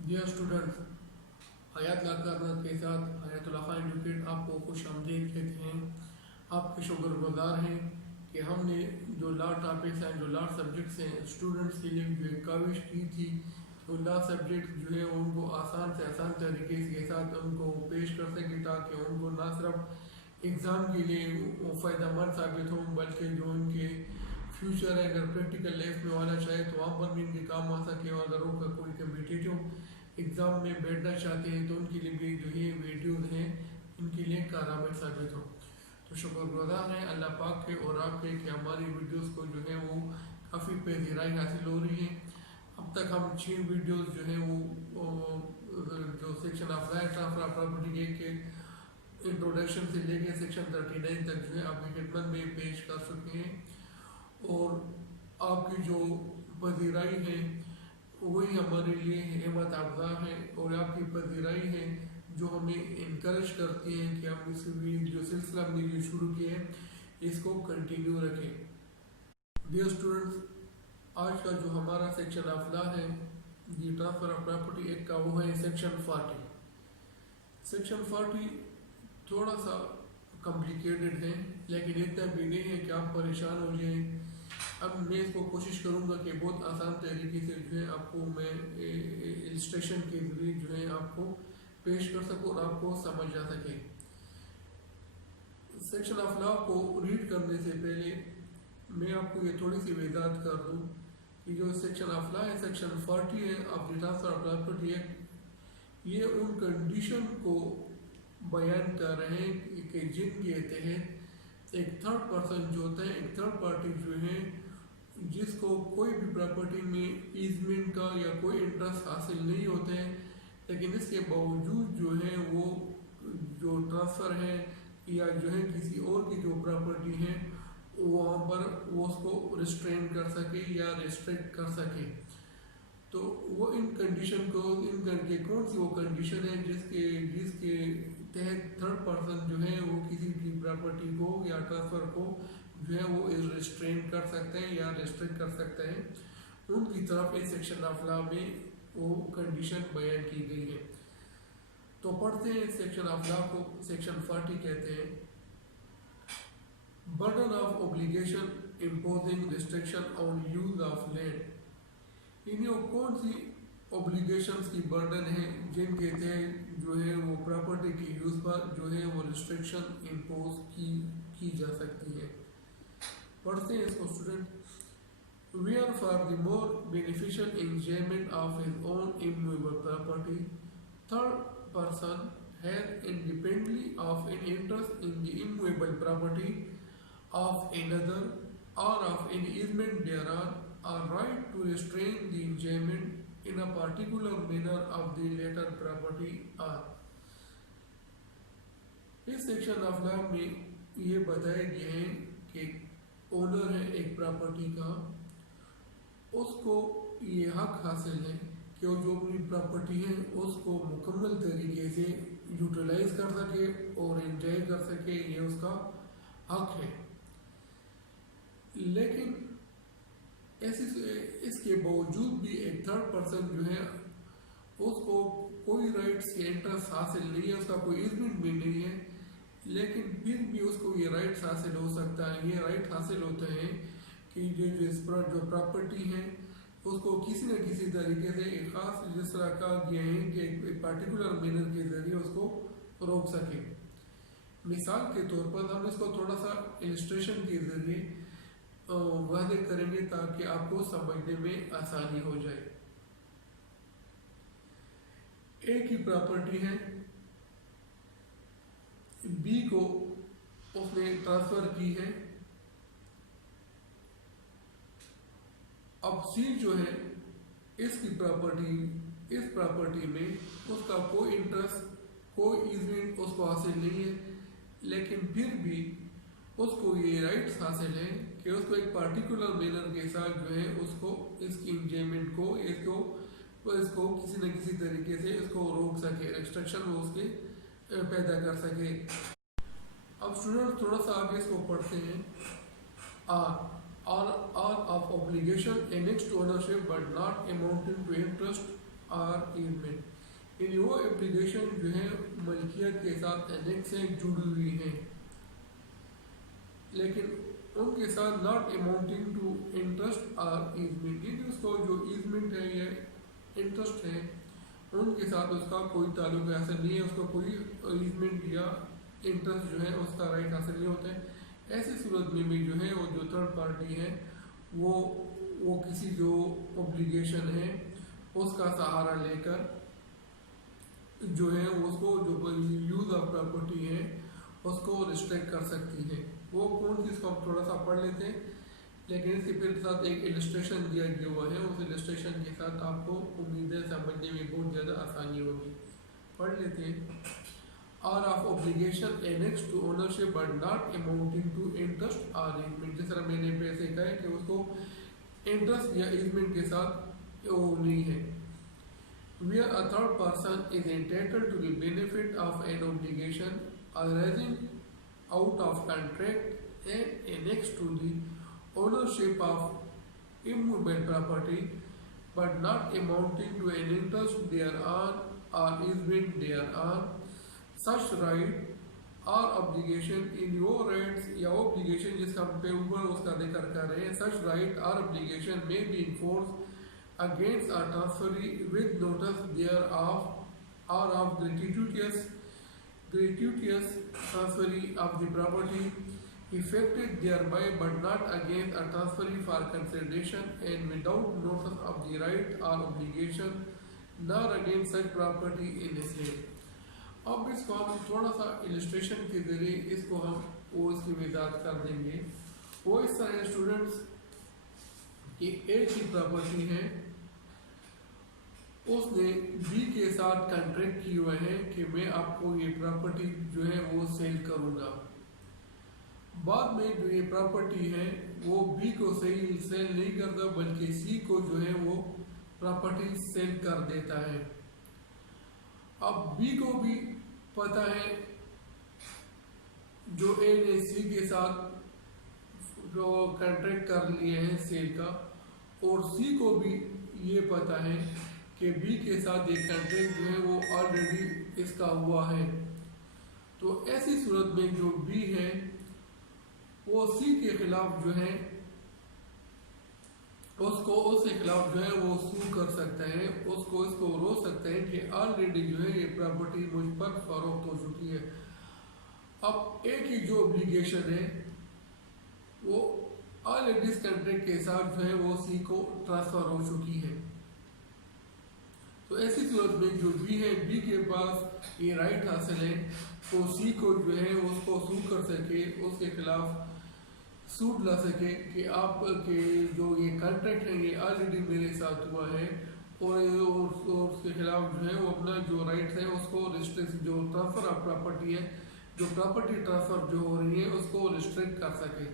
Dear students, हयात लाकरनत के साथ Hayatullah Khan educate आपको खुश आमदीद कहते हैं। आपके शुक्रगुजार हैं कि हमने जो लॉ टॉपिक्स हैं, जो लॉ सब्जेक्ट्स हैं, स्टूडेंट्स के लिए जो एक काविश की थी, वो लॉ सब्जेक्ट जो है उनको आसान से आसान तरीके के साथ उनको पेश कर सकें, ताकि उनको ना सिर्फ एग्ज़ाम के लिए वो फ़ायदेमंद साबित हों, बल्कि जो उनके फ्यूचर है, अगर प्रैक्टिकल लाइफ में वाला चाहे तो वहाँ पर भी इनके काम आ सके, और अगर उनका कोई कम्पिटिटिव एग्ज़ाम में बैठना चाहते हैं तो उनके लिए भी जो ये वीडियोज़ हैं इनके लिए कारगर साबित हो। तो शुक्रगुजार हैं अल्लाह पाक के और आपके कि हमारी वीडियोज़ को जो है वो काफ़ी पजीराई हासिल हो रही है। अब तक हम 6 वीडियोज़ जो है वो जो section of right transfer of property के इंट्रोडक्शन से लेके सेक्शन 39 तक जो है आपकी खिदमत में पेश कर चुके हैं, और आपकी जो पजीराई है वही हमारे लिए हिम्मत अफजा है, और आपकी पजीराई है जो हमें इनकरेज करती है कि हम इस जो सिलसिला हमने जो शुरू किया है इसको कंटिन्यू रखें। डियर स्टूडेंट्स, आज का जो हमारा सेक्शन ऑफ लॉ है ये ट्रांसफर ऑफ प्रॉपर्टी एक्ट का, वो है सेक्शन 40। सेक्शन 40 थोड़ा सा कॉम्प्लिकेटेड है, लेकिन इतना भी नहीं है कि आप परेशान हो जाएं। अब मैं इसको कोशिश करूंगा कि बहुत आसान तरीके से जो है आपको मैं इलस्ट्रेशन के जरिए जो है आपको पेश कर सकूं और आपको समझ आ सके। सेक्शन ऑफ लॉ को रीड करने से पहले मैं आपको ये थोड़ी सी वजाहत कर दूं कि जो सेक्शन ऑफ लॉ है, सेक्शन 40 है of the transfer of property act, ये उन कंडीशन को बयान कर रहे हैं कि जिनके तहत एक थर्ड पर्सन जो होता है, एक थर्ड पार्टी जो है, जिसको कोई भी प्रॉपर्टी में ईजमेंट का या कोई इंटरेस्ट हासिल नहीं होते हैं, लेकिन इसके बावजूद जो है वो जो ट्रांसफ़र है या जो है किसी और की जो प्रॉपर्टी है वहाँ पर वो उसको रिस्ट्रेन कर सके या रिस्ट्रिक्ट कर सके। तो वो इन कंडीशन को इन करके कौन सी वो कंडीशन है जिसके जिसके तहत थर्ड पर्सन जो है वो किसी की प्रॉपर्टी को या ट्रांसफ़र को जो है वो रिस्ट्रेन कर सकते हैं या रिस्ट्रिक्ट कर सकते हैं, उनकी तरफ इस सेक्शन ऑफ लॉ में वो कंडीशन बयान की गई है। तो पढ़ते हैं सेक्शन ऑफ लॉ को। सेक्शन 40 कहते हैं, burden of obligation imposing restriction on use of land. इन्हें कौन सी ऑब्लिगेशंस की बर्डन है जिनके तहत जो है वो प्रॉपर्टी के यूज़ पर जो है वो रिस्ट्रिक्शन इम्पोज की जा सकती है। पढ़ते हैं इसको student. Where for the more beneficial enjoyment of his own immovable property, third person has independently of an interest in the immovable property of another or of an easement thereon, a right to restrain the enjoyment in a particular manner of the latter property or। इस section of law में ये बताया गया है कि owner है एक property का, उसको ये हक हासिल है कि वो जो अपनी प्रॉपर्टी है उसको मुकम्मल तरीके से यूटिलाइज कर सके और एंजॉय कर सके, ये उसका हक है। लेकिन इसके बावजूद भी एक थर्ड पर्सन जो है उसको कोई राइट्स के इंटरेस्ट हासिल नहीं है, उसका कोई इज़मेंट भी नहीं है, लेकिन फिर भी उसको ये राइट्स हासिल हो सकता है। ये राइट हासिल होते हैं कि जो प्रॉपर्टी है उसको किसी न किसी तरीके से एक ख़ास जिस तरह का गया है कि एक पार्टिकुलर मैनर के ज़रिए उसको रोक सके। मिसाल के तौर पर हम इसको थोड़ा सा इलस्ट्रेशन के ज़रिए वाज़ेह करेंगे ताकि आपको समझने में आसानी हो जाए। एक ही प्रॉपर्टी है, बी को उसने ट्रांसफ़र की है। अब सी जो है इसकी प्रॉपर्टी, इस प्रॉपर्टी में उसका कोई इंटरेस्ट, कोई इज़मेंट उसको हासिल नहीं है, लेकिन फिर भी उसको ये राइट्स हासिल है कि उसको एक पार्टिकुलर मैनर के साथ जो है उसको इसकी इंजॉयमेंट को इसको किसी न किसी तरीके से इसको रोक सके, रिस्ट्रिक्शन वो उसके पैदा कर सके। अब स्टूडेंट थोड़ा सा आगे इसको पढ़ते हैं। Or of obligation annexed to ownership but not amounting to interest और इजमेंट, यानी वो एप्लीकेशन जो है मलकियत के साथ एनेक्स से जुड़ी हुई हैं लेकिन उनके साथ not amounting to interest or easement, यानी उसको जो ईजमेंट है या इंटरेस्ट है उनके साथ उसका कोई ताल्लुक हासिल नहीं है, उसको कोई ईजमेंट या इंटरेस्ट जो है उसका राइट हासिल नहीं होता है। ऐसी सूरत में भी जो है वो जो थर्ड पार्टी है वो किसी जो ऑब्लिगेशन है उसका सहारा लेकर जो है उसको जो यूज़ ऑफ प्रॉपर्टी है उसको रिस्ट्रिक्ट कर सकती है। वो कौन सी, इसको हम थोड़ा सा पढ़ लेते हैं, लेकिन इसके फिर साथ एक इलस्ट्रेशन दिया गया हुआ है, उस इलस्ट्रेशन के साथ आपको उम्मीद है समझने में बहुत ज़्यादा आसानी होगी। पढ़ लेते हैं। Or of obligation annex to ownership but not amounting to interest or easement, जिस तरह मैंने पैसे कहा है कि उसको इंटरेस्ट या ईजमेंट के साथ वो नहीं है। Where a third person is entitled to the benefit of an obligation arising out of contract and annexed to the ownership of immovable property, but not amounting to an interest thereon or easement thereon, such right or obligation in your rights या obligation जिसका हम पे ऊपर उसका जिक्र कर रहे हैं, such right or obligation may be enforced against a transferee with notice thereof or of gratuitous transferee of the property effected thereby, but not against a transferee for consideration and without notice of the right or obligation, nor against such property in his name. अब इसको हम थोड़ा सा illustration के जरिए इसको हम वो इसकी वजाहत कर देंगे। वो इस तरह स्टूडेंट्स की एक ही प्रॉपर्टी है, उसने बी के साथ कॉन्ट्रैक्ट किए हुए हैं कि मैं आपको ये प्रॉपर्टी जो है वो सेल करूँगा। बाद में जो ये प्रॉपर्टी है वो बी को सही सेल नहीं करता बल्कि सी को जो है वो प्रॉपर्टी सेल कर देता है। अब बी को भी पता है जो ए ने सी के साथ जो कॉन्ट्रैक्ट कर लिए हैं सेल का, और सी को भी ये पता है कि बी के साथ एक कॉन्ट्रैक्ट जो है वो ऑलरेडी इसका हुआ है। तो ऐसी सूरत में जो बी है वो सी के खिलाफ जो है उसको उसके खिलाफ जो है वो सू कर सकता है, उसको इसको रोक सकता है कि ऑलरेडी जो है ये प्रॉपर्टी मुझ पर फरोख्त हो चुकी है। अब एक ही जो ऑब्लिगेशन है वो ऑलरेडी इस कॉन्ट्रैक्ट के साथ जो है वो सी को ट्रांसफर हो चुकी है। तो ऐसी सूरत में जो बी है, बी के पास ये राइट हासिल है तो सी को जो है उसको सू कर सके, उसके खिलाफ सूट ला सके कि आप के जो ये कॉन्ट्रैक्ट है ये ऑलरेडी मेरे साथ हुआ है, और उसके खिलाफ जो है वो अपना जो राइट है उसको रिस्ट्रिक्ट, जो ट्रांसफ़र ऑफ प्रॉपर्टी है, जो प्रॉपर्टी ट्रांसफ़र जो हो रही है उसको रिस्ट्रिक्ट कर सके।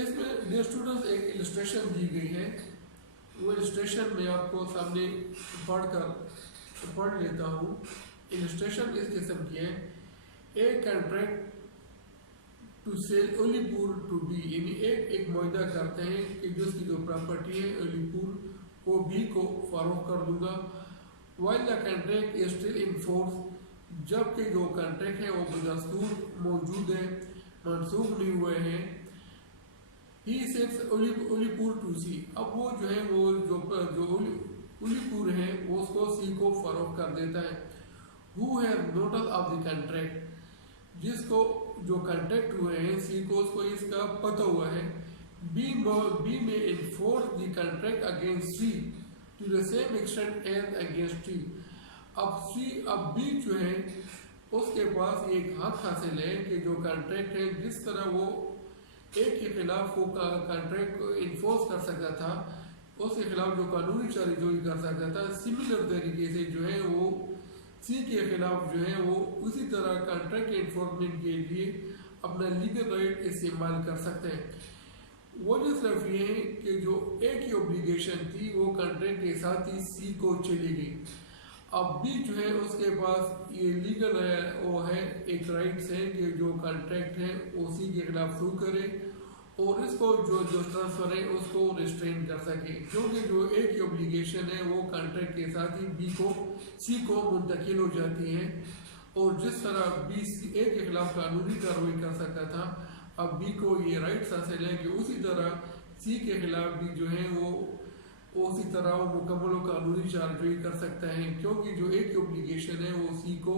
इसमें डियर स्टूडेंट्स एक इलस्ट्रेशन दी गई है, वो इलस्ट्रेशन में आपको सामने पढ़ लेता हूँ। इलस्ट्रेशन इस किस्म की है, ए कॉन्ट्रैक्ट टू सेल ओलीपुर टू बी, यानी एक मुआहदा करते हैं कि जो उसकी जो प्रॉपर्टी है ओलीपुर को बी को फरोख्त कर दूंगा। While the contract is still in force, जबकि जो कॉन्ट्रैक्ट है वो बदस्तूर मौजूद है, मनसूख नहीं हुए हैं। ही सेल्स ओलीपुर टू सी, अब वो जो है वो जो ओलीपुर है वो उसको सी को फरोख्त कर देता है। Who have notice of the contract, जिसको जो कॉन्ट्रैक्ट हुए हैं सी को उसको इसका पता हुआ है। बी में enforce the contract against C to the same extent as against T. अब बी जो है उसके पास एक हक हासिल है कि जो कॉन्ट्रैक्ट है जिस तरह वो एक के खिलाफ वो कॉन्ट्रैक्ट को इन्फोर्स कर सकता था, उसके खिलाफ जो कानूनी चाराजोई कर सकता था, सिमिलर तरीके से जो है वो सी के खिलाफ जो है वो उसी तरह कॉन्ट्रैक्ट इन्फोर्समेंट के लिए अपना लीगल राइट इस्तेमाल कर सकते हैं। वो जो सिर्फ ये है कि जो एक ही ऑब्लिगेशन थी वो कॉन्ट्रैक्ट के साथ ही सी को चली गई। अब भी जो है उसके पास ये लीगल है वो है एक राइट्स है कि जो कॉन्ट्रैक्ट है वो सी के खिलाफ सू करे, اور اس کو جو ٹرانسفر ہے اس کو ریسٹرین کر سکے، کیونکہ جو اے کی اوبلیگیشن ہے وہ کانٹریکٹ کے ساتھ ہی سی کو منتقل ہو جاتی ہے، اور جس طرح بی اے کے خلاف قانونی کارروائی کر سکتا تھا، اب بی کو یہ رائٹس حاصل ہے کہ اسی طرح سی کے خلاف بھی جو ہے وہ اسی طرح وہ مکمل و قانونی چارجوئی کر سکتا ہے، کیونکہ جو اے کی اوبلیگیشن ہے وہ سی کو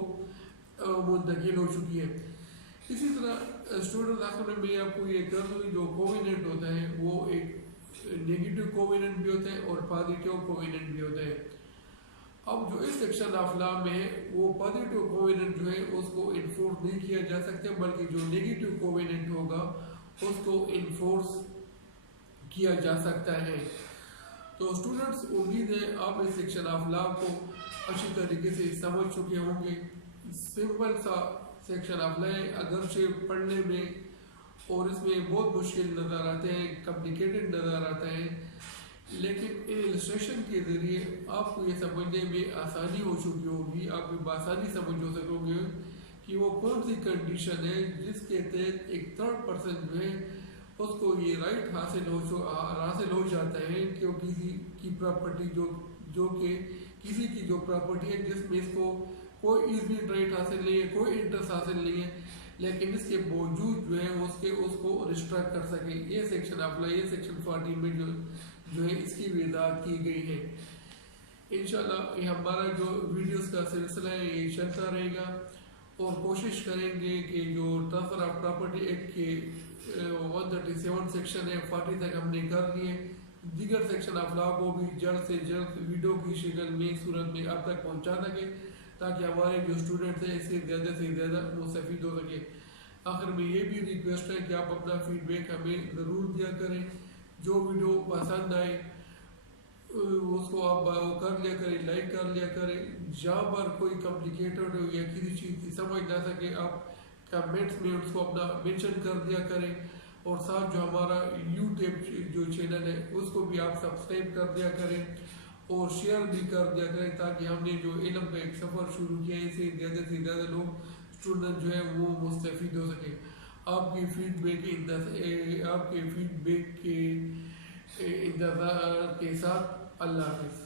منتقل ہو چکی ہے۔ اسی طرح اسٹوڈنٹ آخر میں میں آپ کو یہ کر دوں، جو کوویننٹ ہوتا ہے وہ ایک نیگیٹو کوویننٹ بھی ہوتا ہے اور پازیٹیو کوویننٹ بھی ہوتا ہے۔ اب جو اس سیکشن آف لا میں ہے وہ پازیٹیو کوویننٹ جو ہے اس کو انفورس نہیں کیا جا سکتا، بلکہ جو نیگیٹو کوویننٹ ہوگا اس کو انفورس کیا جا سکتا ہے۔ تو اسٹوڈنٹس امید ہے آپ اس سیکشن آف لا کو اچھی طریقے سے سمجھ چکے ہوں گے۔ سمپل سا سیکشن آف لا ہے، اگرچہ پڑھنے میں اور اس میں بہت مشکل نظر آتے ہیں، کمپلیکیٹڈ نظر آتا ہے، لیکن السٹریشن کے ذریعے آپ کو یہ سمجھنے میں آسانی ہو چکی ہوگی، آپ بآسانی سمجھ ہو سکو گے کہ وہ کون سی کنڈیشن ہے جس کے تحت ایک تھرڈ پرسن جو ہے اس کو یہ رائٹ حاصل ہو جاتا ہے کہ وہ کسی کی پراپرٹی جو کہ کسی کی جو پراپرٹی ہے جس میں اس کو کوئی ایزی رائٹ حاصل نہیں ہے، کوئی انٹرسٹ حاصل نہیں ہے، لیکن اس کے باوجود جو ہے اس کو ریسٹرکٹ کر سکے۔ یہ سیکشن آف لا، یہ سیکشن 14 میں جو ہے اس کی وضاحت کی گئی ہے۔ انشاءاللہ یہ ہمارا جو ویڈیوز کا سلسلہ ہے یہ چلتا رہے گا، اور کوشش کریں گے کہ جو ٹرانسفر آف پراپرٹی ایکٹ کے 137 سیکشن ہے 40 تک ہم نے کر لیے، دیگر سیکشن آف لا کو بھی جلد سے جلد ویڈیو کی شکل میں صورت میں آپ تک پہنچا سکے، تاکہ ہمارے جو اسٹوڈنٹس ہیں اس سے زیادہ مستفید ہو سکے۔ آخر میں یہ بھی ریکویسٹ ہے کہ آپ اپنا فیڈ بیک ہمیں ضرور دیا کریں، جو ویڈیو پسند آئے اس کو آپ کر لیا کریں، لائک کر لیا کریں، جہاں پر کوئی کمپلیکیٹڈ ہو یا کسی چیز کی سمجھ نہ سکے آپ کمنٹس میں اس کو اپنا مینشن کر دیا کریں، اور ساتھ جو ہمارا یوٹیوب جو چینل ہے اس کو بھی آپ سبسکرائب کر دیا کریں اور شیئر بھی کر دیا کریں، تاکہ ہم نے جو علم کا ایک سفر شروع کیا ہے اسے زیادہ لوگ اسٹوڈنٹ جو ہے وہ مستفید ہو سکے۔ آپ کی فیڈ بیک کے انتظار کے ساتھ اللہ حافظ۔